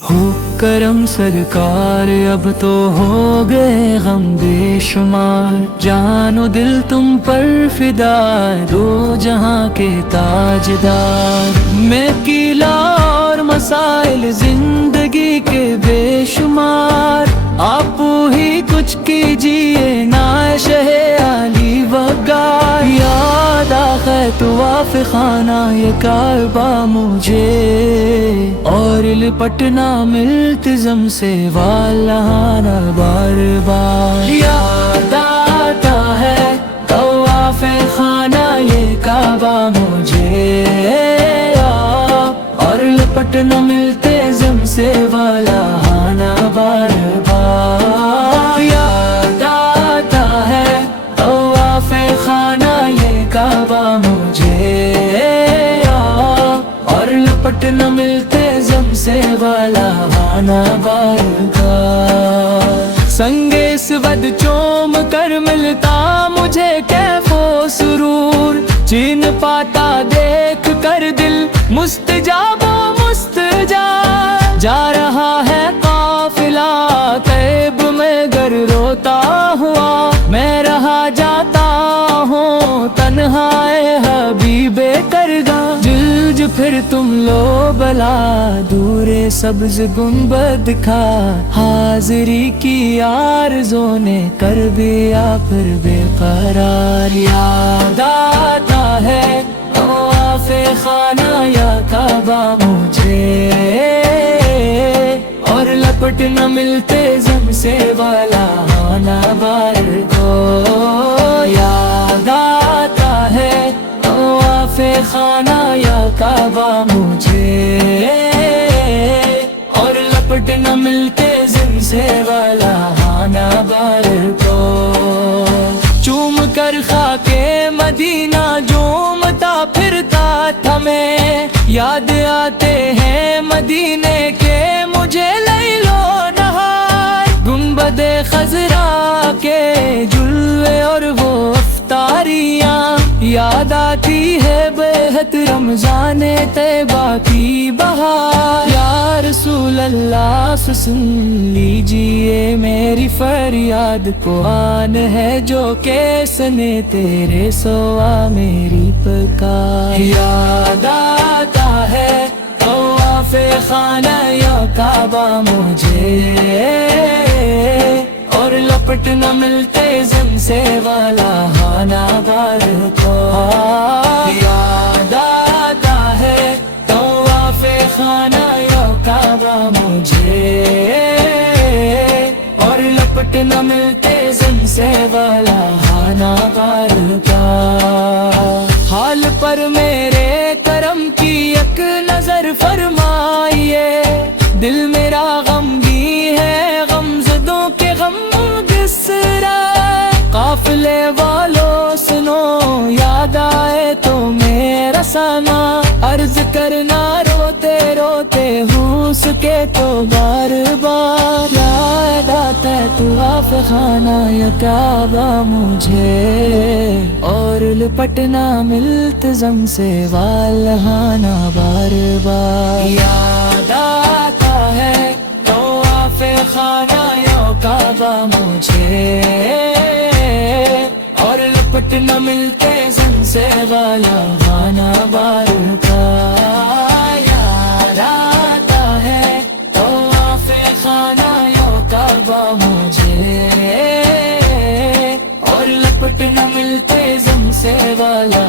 ہو کرم سرکار اب تو ہو گئے غم بے شمار، جان و دل تم پر فدا دو جہاں کے تاجدار۔ میں کیلا اور مسائل زندگی کے بے شمار، آپ ہی کچھ کیجیے نا شہ علی وقار۔ یاد آخر طواف خانہ یہ کعبہ مجھے، اور لپٹنا ملتزم سے والہانہ بار بار۔ یاد آتا ہے طواف خانہ یہ کعبہ مجھے، اور لپٹنا ملتزم سے والہانہ بار بار۔ یاد آتا ہے طواف خانہ یہ کعبہ مجھے، اور لپٹنا ملتزم سے والہانہ بار بار۔ سنگ اسود چوم کر ملتا مجھے کیف و سرور، چین پاتا دیکھ کر دل مستجاب و مستجاب۔ جا رہا ہے قافلہ طیب میں گر روتا ہوا، میں رہا جاتا ہوں تنہا اے حبیب کرگاہ۔ جلج پھر تم لو بلا دور سبز گنبد کھا، حاضری کی آرزوں نے کر دیا پھر بے قرار۔ یاد آتا ہے طواف خانہ یا کعبہ مجھے، اور لپٹنا ملتزم سے والہانہ بار کو۔ یاد آتا ہے طواف خانہ یا کعبہ مجھے، اور لپٹنا ملتزم سے والہانہ بار کو۔ چوم کر خاک مدینہ جومتا پھرتا تھا میں، یاد آتے ہیں مدینے کے مجھے لیل و نہار۔ گنبد خضرا کے جلوے اور وہ افطاریاں، یاد آتی ہے بہت رمضان طیبہ کی بہار۔ یا رسول اللہ سن لیجئے میری فریاد، قرآن ہے جو کیسنے تیرے سوا میری پکار۔ یاد آتا ہے طواف خانہ یا کعبہ مجھے، اور لپٹنا ملتزم سے والہانہ بار کو۔ یاد آتا ہے طواف خانہ یا کعبہ مجھے، اور لپٹنا ملتزم سے والہانہ بار کا۔ حال پر میرے کرم کی ایک نظر فرمائیے، دل میرا غم بھی ہے غمزدوں کے غم بسرا۔ قافلے والوں سنو یاد آئے تو میرا سانا، عرض کرنا روتے روتے ہوں سکے تو بار بار۔ یاد آتا ہے طواف خانہ یا کعبہ مجھے، اور لپٹنا ملتزم سے والہانہ بار بار۔ یاد آتا ہے طواف خانہ یا کعبہ مجھے، اور لپٹنا ملتزم سے والہانہ بار کا۔ یاد آتا ہے طواف خانہ یا کعبہ مجھے، اور لپٹنا ملتزم سے والہانہ